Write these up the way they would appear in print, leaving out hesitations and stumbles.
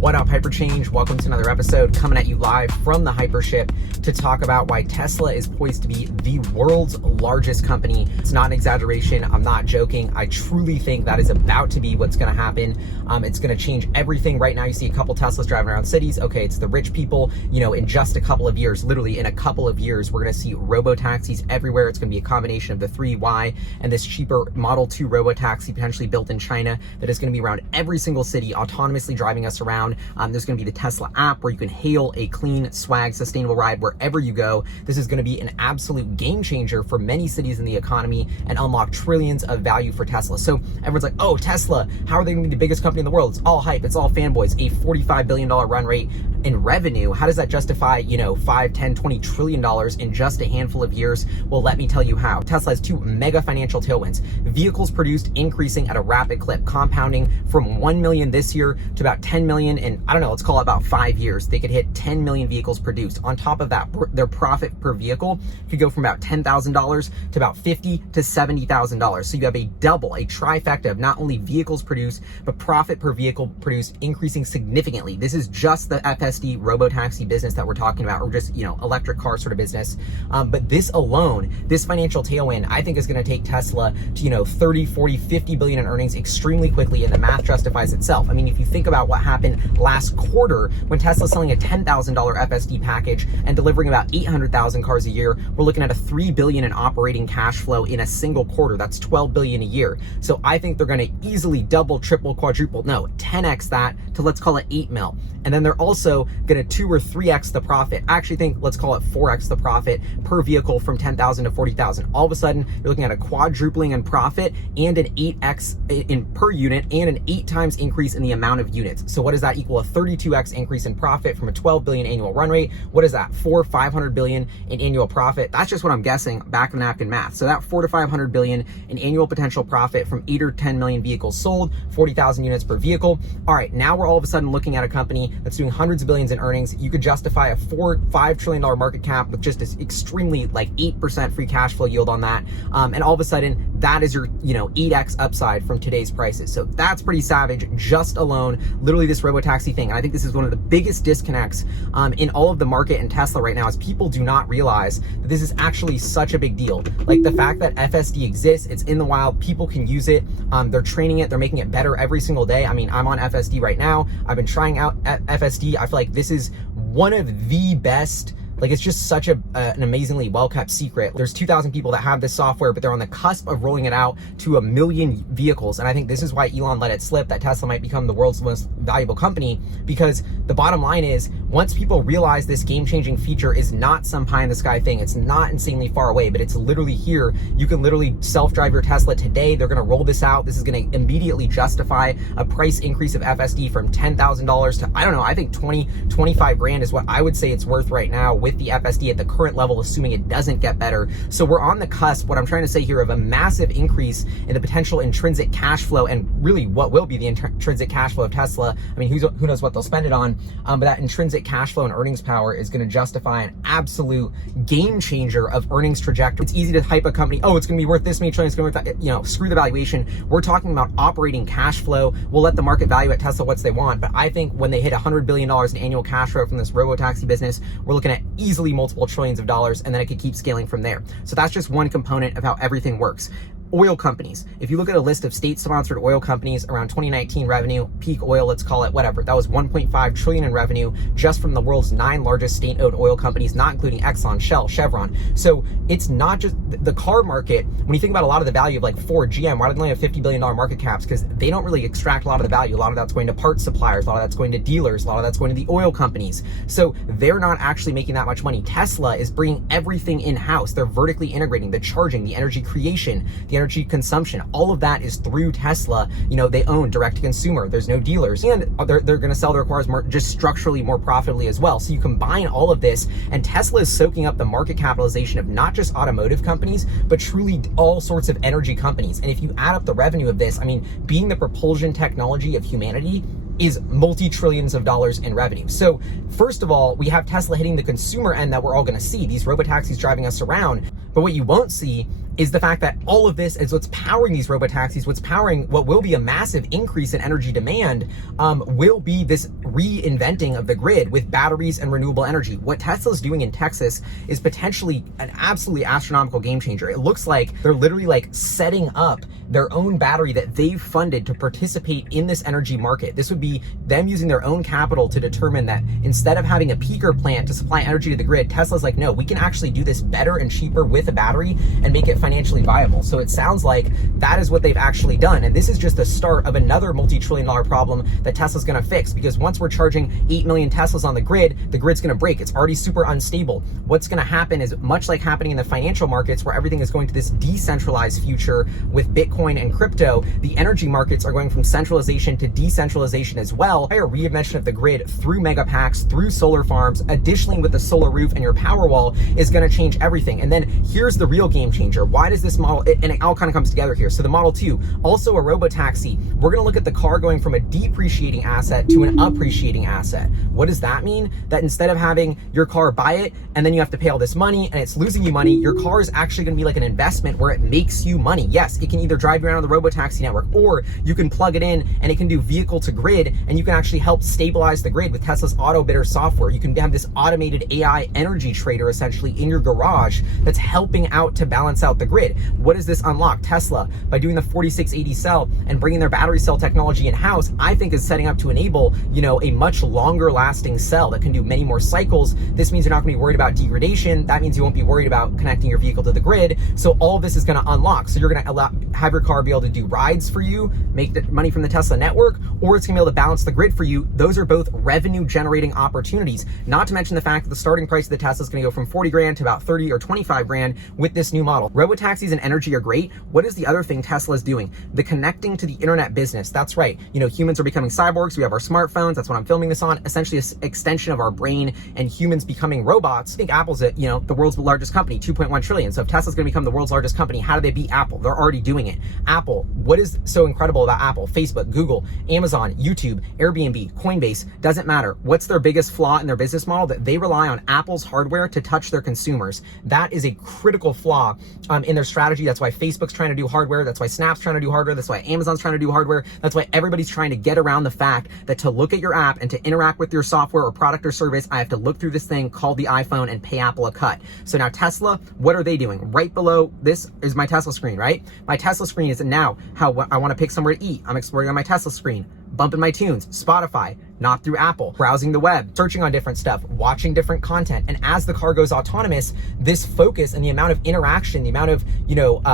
What up, Hyperchange? Welcome to another episode coming at you live from the Hypership to talk about why Tesla is poised to be the world's largest company. It's not an exaggeration. I'm not joking. I truly think that is about to be what's going to happen. It's going to change everything. Right now, you see a couple Teslas driving around cities. Okay, it's the rich people. You know, in just a couple of years, literally in a couple of years, we're going to see Robotaxis everywhere. It's going to be a combination of the 3Y and this cheaper Model 2 Robotaxi potentially built in China that is going to be around every single city, autonomously driving us around. There's going to be the Tesla app where you can hail a clean, swag, sustainable ride wherever you go. This is going to be an absolute game changer for many cities in the economy and unlock trillions of value for Tesla. So everyone's like, oh, Tesla, how are they going to be the biggest company in the world? It's all hype. It's all fanboys. A $45 billion run rate in revenue. How does that justify, you know, $5, $10, $20 trillion in just a handful of years? Well, let me tell you how. Tesla has two mega financial tailwinds. Vehicles produced increasing at a rapid clip, compounding from 1 million this year to about 10 million in, I don't know, let's call it about 5 years. They could hit 10 million vehicles produced. On top of that, their profit per vehicle could go from about $10,000 to about $50,000 to $70,000. So you have a double, a trifecta of not only vehicles produced, but profit per vehicle produced increasing significantly. This is just the FSD Robotaxi business that we're talking about, or just, you know, electric car sort of business. But this alone, this financial tailwind, I think is going to take Tesla to, you know, 30, 40, 50 billion in earnings extremely quickly, and the math justifies itself. I mean, if you think about what happened last quarter when Tesla's selling a $10,000 FSD package and delivering about 800,000 cars a year, we're looking at a 3 billion in operating cash flow in a single quarter. That's 12 billion a year. So I think they're going to easily double, triple, quadruple, no, 10x that to, let's call it 8 mil. And then they're also going to 2 or 3x the profit. I actually think, let's call it 4x the profit per vehicle from 10,000 to 40,000. All of a sudden, you're looking at a quadrupling in profit and an 8x in per unit and an 8 times increase in the amount of units. So what does that equal? A 32x increase in profit from a 12 billion annual run rate. What is that? 500 billion in annual profit. That's just what I'm guessing, back of the napkin math. So that 4 to 500 billion in annual potential profit from 8 or 10 million vehicles sold, 40,000 units per vehicle. All right, now we're all of a sudden looking at a company that's doing hundreds of billions in earnings. You could justify a $5 trillion market cap with just this extremely like 8% free cash flow yield on that. And all of a sudden, that is your, you know, 8x upside from today's prices. So that's pretty savage just alone, literally this Robotaxi thing. And I think this is one of the biggest disconnects in all of the market and Tesla right now, is people do not realize that this is actually such a big deal. Like the fact that FSD exists, it's in the wild, people can use it, they're training it, they're making it better every single day. I mean, I'm on FSD right now. I've been trying out FSD. I feel like this is one of the best. Like, it's just such an amazingly well-kept secret. There's 2,000 people that have this software, but they're on the cusp of rolling it out to 1 million vehicles. And I think this is why Elon let it slip, that Tesla might become the world's most valuable company, because the bottom line is, once people realize this game-changing feature is not some pie-in-the-sky thing, it's not insanely far away, but it's literally here. You can literally self-drive your Tesla today. They're gonna roll this out. This is gonna immediately justify a price increase of FSD from $10,000 to, I don't know, I think 20, 25 grand is what I would say it's worth right now with the FSD at the current level, assuming it doesn't get better. So we're on the cusp, what I'm trying to say here, of a massive increase in the potential intrinsic cash flow, and really what will be the intrinsic cash flow of Tesla. I mean, who knows what they'll spend it on, but that intrinsic cash flow and earnings power is going to justify an absolute game changer of earnings trajectory. It's easy to hype a company, oh, it's going to be worth this many trillion, it's going to be worth that, you know, screw the valuation. We're talking about operating cash flow. We'll let the market value at Tesla what they want, but I think when they hit $100 billion in annual cash flow from this Robotaxi business, we're looking at easily multiple trillions of dollars, and then it could keep scaling from there. So that's just one component of how everything works. Oil companies. If you look at a list of state-sponsored oil companies around 2019 revenue, peak oil, let's call it whatever, that was 1.5 trillion in revenue just from the world's 9 largest state-owned oil companies, not including Exxon, Shell, Chevron. So it's not just the car market. When you think about a lot of the value of like Ford, GM, why do they only have $50 billion market caps? Because they don't really extract a lot of the value. A lot of that's going to parts suppliers, a lot of that's going to dealers, a lot of that's going to the oil companies. So they're not actually making that much money. Tesla is bringing everything in-house. They're vertically integrating the charging, the energy creation, the energy consumption. All of that is through Tesla. You know, they own direct to consumer. There's no dealers, and they're going to sell their cars more, just structurally more profitably as well. So you combine all of this, and Tesla is soaking up the market capitalization of not just automotive companies, but truly all sorts of energy companies. And if you add up the revenue of this, I mean, being the propulsion technology of humanity is multi-trillions of dollars in revenue. So first of all, we have Tesla hitting the consumer end that we're all gonna see, these robotaxis driving us around. But what you won't see is the fact that all of this is what's powering these robotaxis, what's powering what will be a massive increase in energy demand, will be this reinventing of the grid with batteries and renewable energy. What Tesla's doing in Texas is potentially an absolutely astronomical game changer. It looks like they're literally like setting up their own battery that they've funded to participate in this energy market. This would be them using their own capital to determine that instead of having a peaker plant to supply energy to the grid, Tesla's like, no, we can actually do this better and cheaper with a battery and make it financially viable. So it sounds like that is what they've actually done. And this is just the start of another multi-trillion-dollar problem that Tesla's gonna fix, because once we're charging 8 million Teslas on the grid's gonna break. It's already super unstable. What's gonna happen is much like happening in the financial markets, where everything is going to this decentralized future with Bitcoin and crypto, the energy markets are going from centralization to decentralization as well. A reinvention of the grid through mega packs, through solar farms, additionally with the solar roof and your power wall is gonna change everything. And then here's the real game changer. Why does this model, and it all kind of comes together here. So the Model 2, also a robotaxi, we're gonna look at the car going from a depreciating asset to an appreciating asset. What does that mean? That instead of having your car buy it and then you have to pay all this money and it's losing you money, your car is actually gonna be like an investment where it makes you money. Yes, it can either drive you around on the robotaxi network, or you can plug it in and it can do vehicle to grid, and you can actually help stabilize the grid with Tesla's auto bidder software. You can have this automated AI energy trader essentially in your garage that's helping out to balance out the grid. What does this unlock? Tesla, by doing the 4680 cell and bringing their battery cell technology in-house, I think is setting up to enable, you know, a much longer lasting cell that can do many more cycles. This means you're not gonna be worried about degradation. That means you won't be worried about connecting your vehicle to the grid. So all of this is gonna unlock. So you're gonna have your car be able to do rides for you, make the money from the Tesla network, or it's gonna be able to balance the grid for you. Those are both revenue generating opportunities. Not to mention the fact that the starting price of the Tesla is gonna go from 40 grand to about 30 or 25 grand with this new model. Robotaxis and energy are great. What is the other thing Tesla is doing? The connecting to the internet business. That's right. You know, humans are becoming cyborgs. We have our smartphones. That's what I'm filming this on. Essentially an extension of our brain, and humans becoming robots. I think Apple's the world's largest company, 2.1 trillion. So if Tesla's gonna become the world's largest company, how do they beat Apple? They're already doing it. Apple, what is so incredible about Apple? Facebook, Google, Amazon, YouTube, Airbnb, Coinbase, doesn't matter. What's their biggest flaw in their business model? That they rely on Apple's hardware to touch their consumers. That is a critical flaw in their strategy. That's why Facebook's trying to do hardware. That's why Snap's trying to do hardware. That's why Amazon's trying to do hardware. That's why everybody's trying to get around the fact that to look at your app and to interact with your software or product or service, I have to look through this thing called the iPhone and pay Apple a cut. So now Tesla, what are they doing? Right below this is my Tesla screen, right? My Tesla screen is now how I want to pick somewhere to eat. I'm exploring on my Tesla screen, bumping my tunes, Spotify, not through Apple, browsing the web, searching on different stuff, watching different content. And as the car goes autonomous, this focus and the amount of interaction, the amount of,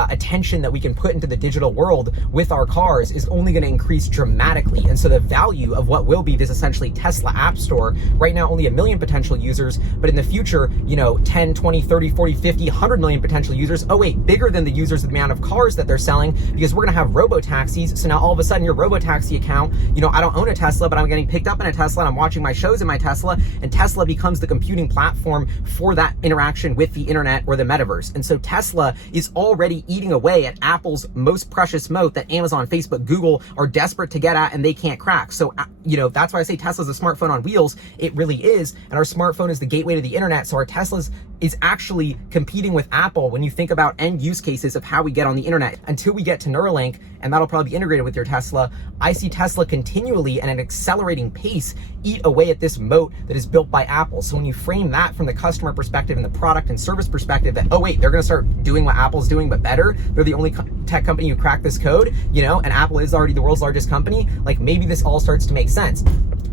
attention that we can put into the digital world with our cars is only going to increase dramatically. And so the value of what will be this essentially Tesla app store, right now only 1 million potential users, but in the future, 10, 20, 30, 40, 50, 100 million potential users. Oh wait, bigger than the users of the amount of cars that they're selling, because we're going to have robotaxis. So now all of a sudden your robotaxi account, I don't own a Tesla, but I'm getting picked up in a Tesla and I'm watching my shows in my Tesla, and Tesla becomes the computing platform for that interaction with the internet or the metaverse. And so Tesla is already eating away at Apple's most precious moat that Amazon, Facebook, Google are desperate to get at and they can't crack. So, that's why I say Tesla's a smartphone on wheels. It really is. And our smartphone is the gateway to the internet. So our Teslas is actually competing with Apple when you think about end use cases of how we get on the internet. Until we get to Neuralink, and that'll probably be integrated with your Tesla, I see Tesla continually at an accelerating pace eat away at this moat that is built by Apple. So when you frame that from the customer perspective and the product and service perspective, that, oh wait, they're gonna start doing what Apple's doing, but better. They're the only tech company who cracked this code, and Apple is already the world's largest company. Like, maybe this all starts to make sense.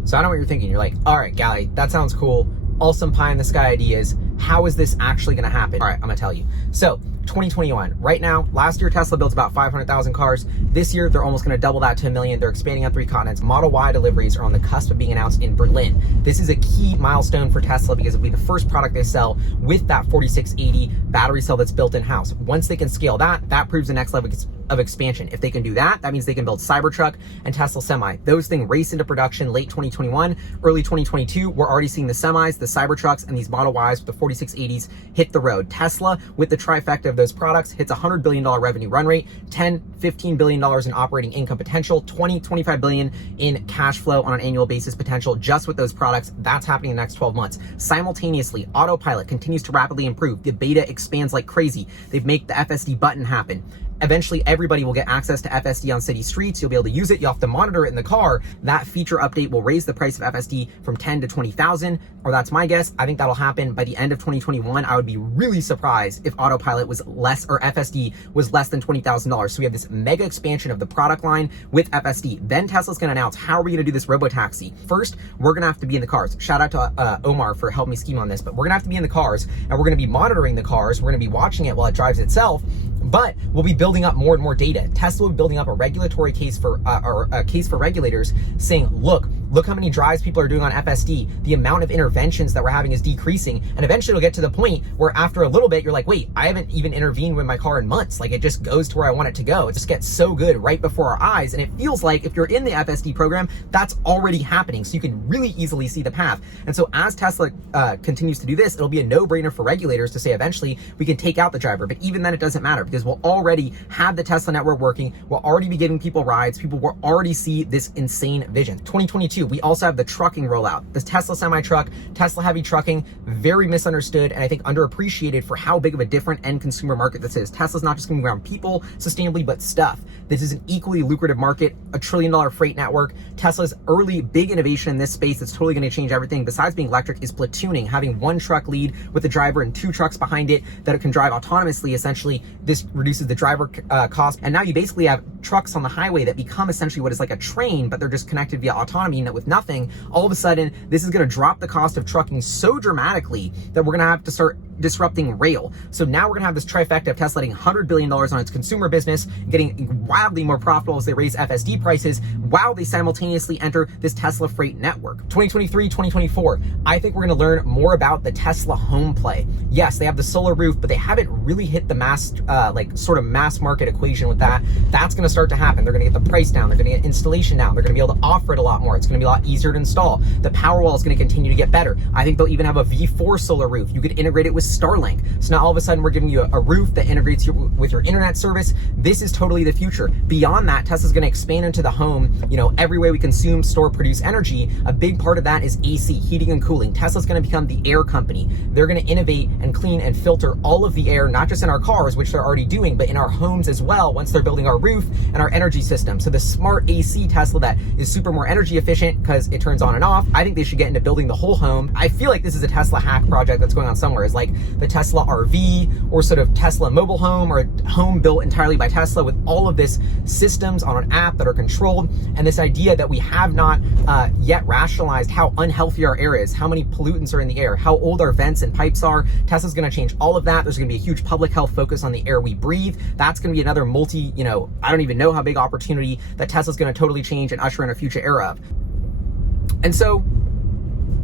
So I know what you're thinking. You're like, all right, Gally, that sounds cool. Awesome pie in the sky ideas. How is this actually gonna happen? All right, I'm gonna tell you. So 2021, right now, last year Tesla built about 500,000 cars. This year, they're almost gonna double that to 1 million. They're expanding on 3 continents. Model Y deliveries are on the cusp of being announced in Berlin. This is a key milestone for Tesla because it'll be the first product they sell with that 4680 battery cell that's built in-house. Once they can scale that, that proves the next level of expansion. If they can do that, that means they can build Cybertruck and Tesla Semi. Those things race into production late 2021, early 2022. We're already seeing the semis, the Cybertrucks, and these Model Ys with the 4680s hit the road. Tesla, with the trifecta of those products, hits a $100 billion revenue run rate, $10-15 billion in operating income potential, $20-25 billion in cash flow on an annual basis potential just with those products. That's happening in the next 12 months. Simultaneously, autopilot continues to rapidly improve. The beta expands like crazy. They've made the FSD button happen. Eventually, everybody will get access to FSD on city streets. You'll be able to use it. You'll have to monitor it in the car. That feature update will raise the price of FSD from 10 to 20,000, or that's my guess. I think that'll happen by the end of 2021. I would be really surprised if autopilot was less, or FSD was less than $20,000. So we have this mega expansion of the product line with FSD. Then Tesla's going to announce, how are we going to do this Robotaxi? First, we're going to have to be in the cars. Shout out to Omar for helping me scheme on this, but we're going to have to be in the cars, and we're going to be monitoring the cars. We're going to be watching it while it drives itself, but we'll be building up more and more data. Tesla will be building up a regulatory case for, or a case for regulators saying, look how many drives people are doing on FSD. The amount of interventions that we're having is decreasing. And eventually it'll get to the point where after a little bit, you're like, wait, I haven't even intervened with my car in months. Like, it just goes to where I want it to go. It just gets so good right before our eyes. And it feels like if you're in the FSD program, that's already happening. So you can really easily see the path. And so as Tesla continues to do this, it'll be a no-brainer for regulators to say eventually we can take out the driver. But even then it doesn't matter, because we'll already have the Tesla network working. We'll already be giving people rides. People will already see this insane vision. 2022, we also have the trucking rollout. This Tesla semi-truck, Tesla heavy trucking, very misunderstood and I think underappreciated for how big of a different end consumer market this is. Tesla's not just going to move around people sustainably, but stuff. This is an equally lucrative market, $1 trillion freight network. Tesla's early big innovation in this space that's totally going to change everything, besides being electric, is platooning, having one truck lead with the driver and two trucks behind it that it can drive autonomously. Essentially, this reduces the driver cost. And now you basically have trucks on the highway that become essentially what is like a train, but they're just connected via autonomy and with nothing. All of a sudden, this is going to drop the cost of trucking so dramatically that we're going to have to start disrupting rail. So now we're going to have this trifecta of Tesla letting $100 billion on its consumer business, getting wildly more profitable as they raise FSD prices, while they simultaneously enter this Tesla freight network. 2023, 2024, I think we're going to learn more about the Tesla home play. Yes, they have the solar roof, but they haven't really hit the mass, sort of mass market equation with that. That's going to start to happen. They're going to get the price down. They're going to get installation down. They're going to be able to offer it a lot more. It's going to be a lot easier to install. The Powerwall is going to continue to get better. I think they'll even have a V4 solar roof. You could integrate it with Starlink. So now all of a sudden we're giving you a roof that integrates with your internet service. This is totally the future. Beyond that, Tesla's going to expand into the home. You know, every way we consume, store, produce energy, a big part of that is AC, heating and cooling. Tesla's going to become the air company. They're going to innovate and clean and filter all of the air, not just in our cars, which they're already doing, but in our homes as well, once they're building our roof and our energy system. So the smart AC Tesla that is super more energy efficient because it turns on and off, I think they should get into building the whole home. I feel like this is a Tesla hack project that's going on somewhere. Is like the Tesla RV, or sort of Tesla mobile home, or a home built entirely by Tesla with all of this systems on an app that are controlled, and this idea that we have not yet rationalized how unhealthy our air is, how many pollutants are in the air, how old our vents and pipes are. Tesla's going to change all of that. There's going to be a huge public health focus on the air we breathe. That's going to be another I don't even know how big opportunity that Tesla's going to totally change and usher in a future era of. And so,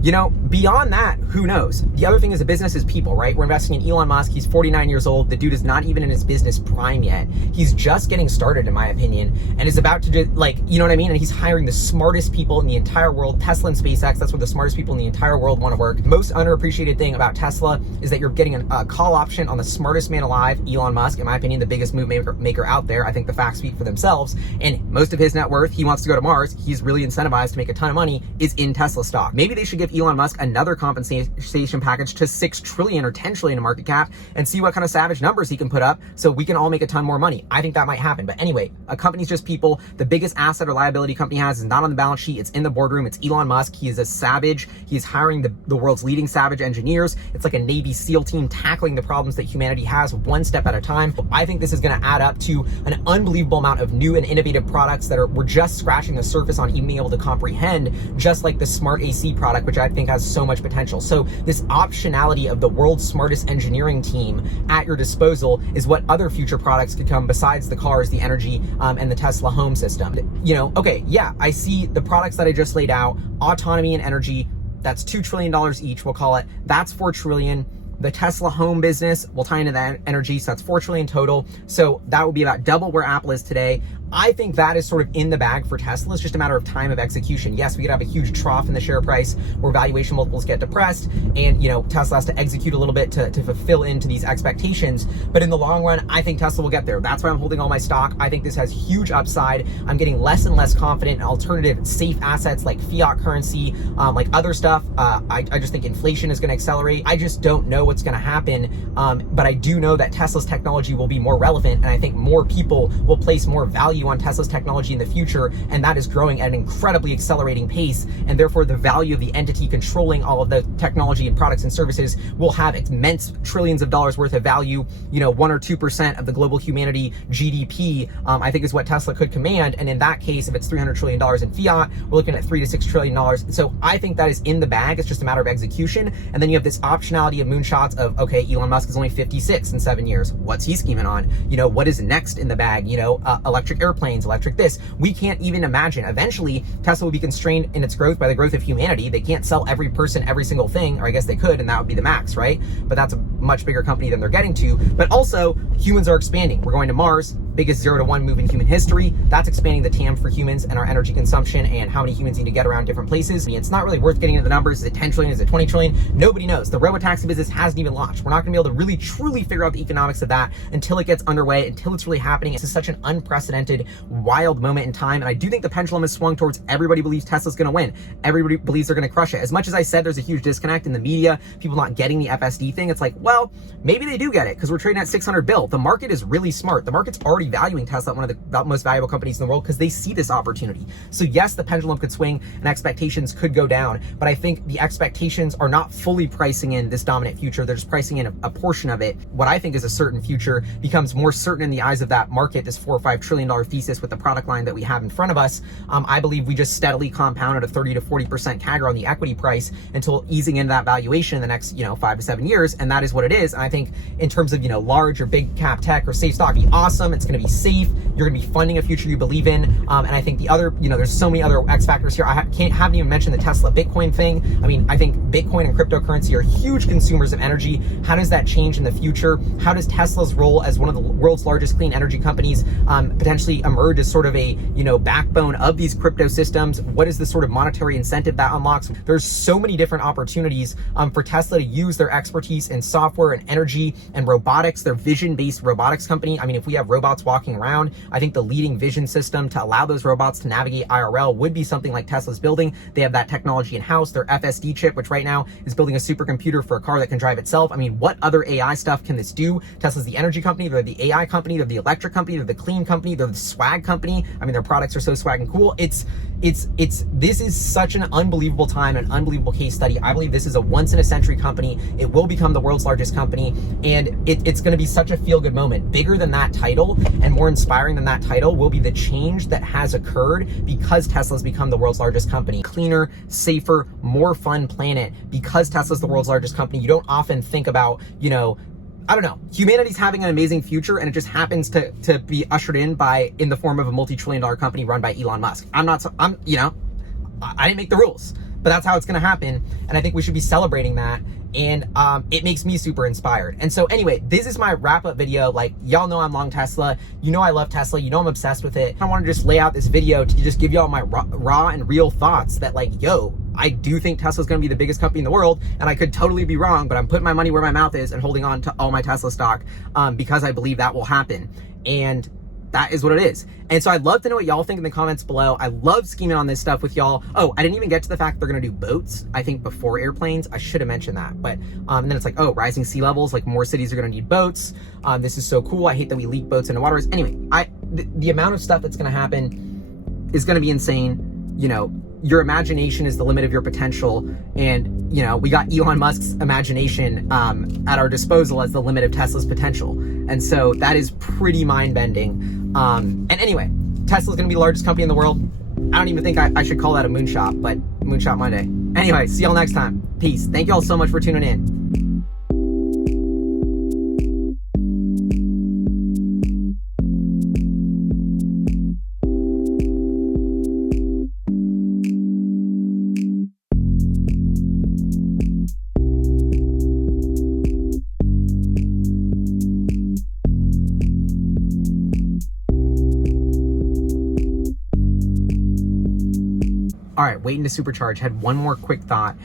you know, beyond that, who knows? The other thing is, a business is people, right? We're investing in Elon Musk. He's 49 years old. The dude is not even in his business prime yet. He's just getting started, in my opinion, and is about to do, you know what I mean? And he's hiring the smartest people in the entire world. Tesla and SpaceX, that's where the smartest people in the entire world want to work. Most underappreciated thing about Tesla is that you're getting a call option on the smartest man alive, Elon Musk, in my opinion, the biggest move maker out there. I think the facts speak for themselves. And most of his net worth, he wants to go to Mars. He's really incentivized to make a ton of money, is in Tesla stock. Maybe they should give Elon Musk another compensation package to 6 trillion or 10 trillion in market cap and see what kind of savage numbers he can put up so we can all make a ton more money. I think that might happen. But anyway, a company's just people. The biggest asset or liability company has is not on the balance sheet. It's in the boardroom. It's Elon Musk. He is a savage. He's hiring the world's leading savage engineers. It's like a Navy SEAL team tackling the problems that humanity has one step at a time. I think this is going to add up to an unbelievable amount of new and innovative products that we're just scratching the surface on even being able to comprehend, just like the smart AC product, which I think has so much potential. So this optionality of the world's smartest engineering team at your disposal is what other future products could come besides the cars, the energy, and the Tesla home system. You know, okay, yeah, I see the products that I just laid out, autonomy and energy, that's $2 trillion each, we'll call it. That's $4 trillion. The Tesla home business will tie into that energy, so that's $4 trillion total. So that would be about double where Apple is today. I think that is sort of in the bag for Tesla. It's just a matter of time of execution. Yes, we could have a huge trough in the share price where valuation multiples get depressed, and Tesla has to execute a little bit to fulfill into these expectations. But in the long run, I think Tesla will get there. That's why I'm holding all my stock. I think this has huge upside. I'm getting less and less confident in alternative safe assets like fiat currency, like other stuff. I just think inflation is going to accelerate. I just don't know what's going to happen. But I do know that Tesla's technology will be more relevant, and I think more people will place more value on Tesla's technology in the future, and that is growing at an incredibly accelerating pace, and therefore the value of the entity controlling all of the technology and products and services will have immense trillions of dollars worth of value. 1 or 2% of the global humanity GDP, I think is what Tesla could command, and in that case, if it's $300 trillion in fiat, we're looking at $3 to $6 trillion. So I think that is in the bag. It's just a matter of execution, and then you have this optionality of moonshots of, okay, Elon Musk is only 56 in 7 years. What's he scheming on? What is next in the bag? Electric airplanes, electric this. We can't even imagine. Eventually, Tesla will be constrained in its growth by the growth of humanity. They can't sell every person every single thing, or I guess they could, and that would be the max, right? But that's a much bigger company than they're getting to. But also, humans are expanding. We're going to Mars, biggest 0 to 1 move in human history. That's expanding the TAM for humans and our energy consumption and how many humans need to get around different places. It's not really worth getting into the numbers. Is it 10 trillion? Is it 20 trillion? Nobody knows. The Robotaxi business hasn't even launched. We're not going to be able to really truly figure out the economics of that until it gets underway, until it's really happening. It's such an unprecedented, wild moment in time. And I do think the pendulum has swung towards everybody believes Tesla's going to win. Everybody believes they're going to crush it. As much as I said there's a huge disconnect in the media, people not getting the FSD thing, it's like, well, maybe they do get it because we're trading at 600 bill. The market is really smart. The market's already valuing Tesla at one of the most valuable companies in the world because they see this opportunity. So yes, the pendulum could swing and expectations could go down, but I think the expectations are not fully pricing in this dominant future. They're just pricing in a portion of it. What I think is a certain future becomes more certain in the eyes of that market, this $4 or $5 trillion thesis with the product line that we have in front of us. I believe we just steadily compound at a 30 to 40% CAGR on the equity price until easing into that valuation in the next 5 to 7 years, and that is what it is. And I think in terms of large or big cap tech or safe stock, be awesome. It's going to be safe. You're going to be funding a future you believe in. And I think the other, there's so many other X factors here. I haven't even mentioned the Tesla Bitcoin thing. I mean, I think Bitcoin and cryptocurrency are huge consumers of energy. How does that change in the future? How does Tesla's role as one of the world's largest clean energy companies potentially emerge as sort of a backbone of these crypto systems? What is the sort of monetary incentive that unlocks? There's so many different opportunities for Tesla to use their expertise in software and energy and robotics, their vision-based robotics company. I mean, if we have robots walking around, I think the leading vision system to allow those robots to navigate IRL would be something like Tesla's building. They have that technology in-house, their FSD chip, which right now is building a supercomputer for a car that can drive itself. I mean, what other AI stuff can this do? Tesla's the energy company, they're the AI company, they're the electric company, they're the clean company, they're the swag company. I mean, their products are so swag and cool. This is such an unbelievable time, an unbelievable case study. I believe this is a once in a century company. It will become the world's largest company, and it's going to be such a feel-good moment. Bigger than that title and more inspiring than that title will be the change that has occurred because Tesla's become the world's largest company. Cleaner, safer, more fun planet because Tesla's the world's largest company. You don't often think about, I don't know, humanity's having an amazing future, and it just happens to be ushered in the form of a multi-trillion-dollar company run by Elon Musk. I didn't make the rules, but that's how it's going to happen. And I think we should be celebrating that. And it makes me super inspired. And so anyway, this is my wrap-up video. Like, y'all know I'm long Tesla. I love Tesla. I'm obsessed with it. I want to just lay out this video to just give y'all my raw and real thoughts that, like, I do think Tesla's going to be the biggest company in the world, and I could totally be wrong, but I'm putting my money where my mouth is and holding on to all my Tesla stock because I believe that will happen. And that is what it is. And so I'd love to know what y'all think in the comments below. I love scheming on this stuff with y'all. Oh, I didn't even get to the fact they're going to do boats, I think, before airplanes. I should have mentioned that. But and then it's like, oh, rising sea levels, like more cities are going to need boats. This is so cool. I hate that we leak boats into waterways. Anyway, the amount of stuff that's going to happen is going to be insane. Your imagination is the limit of your potential. And, we got Elon Musk's imagination at our disposal as the limit of Tesla's potential. And so that is pretty mind-bending. And anyway, Tesla's going to be the largest company in the world. I don't even think I should call that a moonshot, but Moonshot Monday. Anyway, see y'all next time. Peace. Thank y'all so much for tuning in. All right, waiting to supercharge. Had one more quick thought.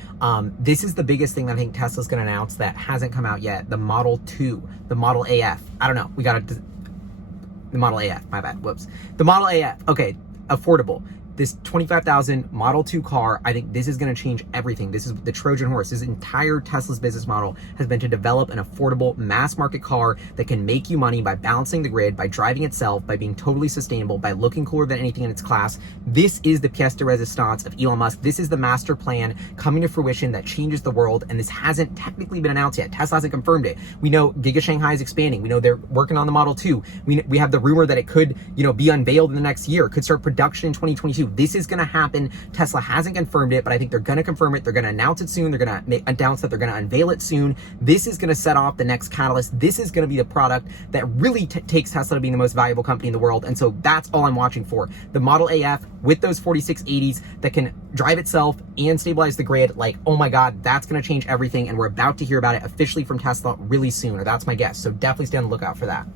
This is the biggest thing that I think Tesla's going to announce that hasn't come out yet. The Model 2, the Model AF. I don't know. The Model AF, my bad. Whoops. The Model AF. Okay, affordable. This $25,000 Model 2 car, I think this is going to change everything. This is the Trojan horse. This entire Tesla's business model has been to develop an affordable mass market car that can make you money by balancing the grid, by driving itself, by being totally sustainable, by looking cooler than anything in its class. This is the pièce de résistance of Elon Musk. This is the master plan coming to fruition that changes the world, and this hasn't technically been announced yet. Tesla hasn't confirmed it. We know Giga Shanghai is expanding. We know they're working on the Model 2. We have the rumor that it could, be unveiled in the next year. It could start production in 2022. This is going to happen. Tesla hasn't confirmed it, but I think they're going to confirm it. They're going to announce it soon. They're going to announce that they're going to unveil it soon. This is going to set off the next catalyst. This is going to be the product that really takes Tesla to being the most valuable company in the world. And so that's all I'm watching for. The Model AF with those 4680s that can drive itself and stabilize the grid. Like, oh my God, that's going to change everything. And we're about to hear about it officially from Tesla really soon, or that's my guess. So definitely stay on the lookout for that.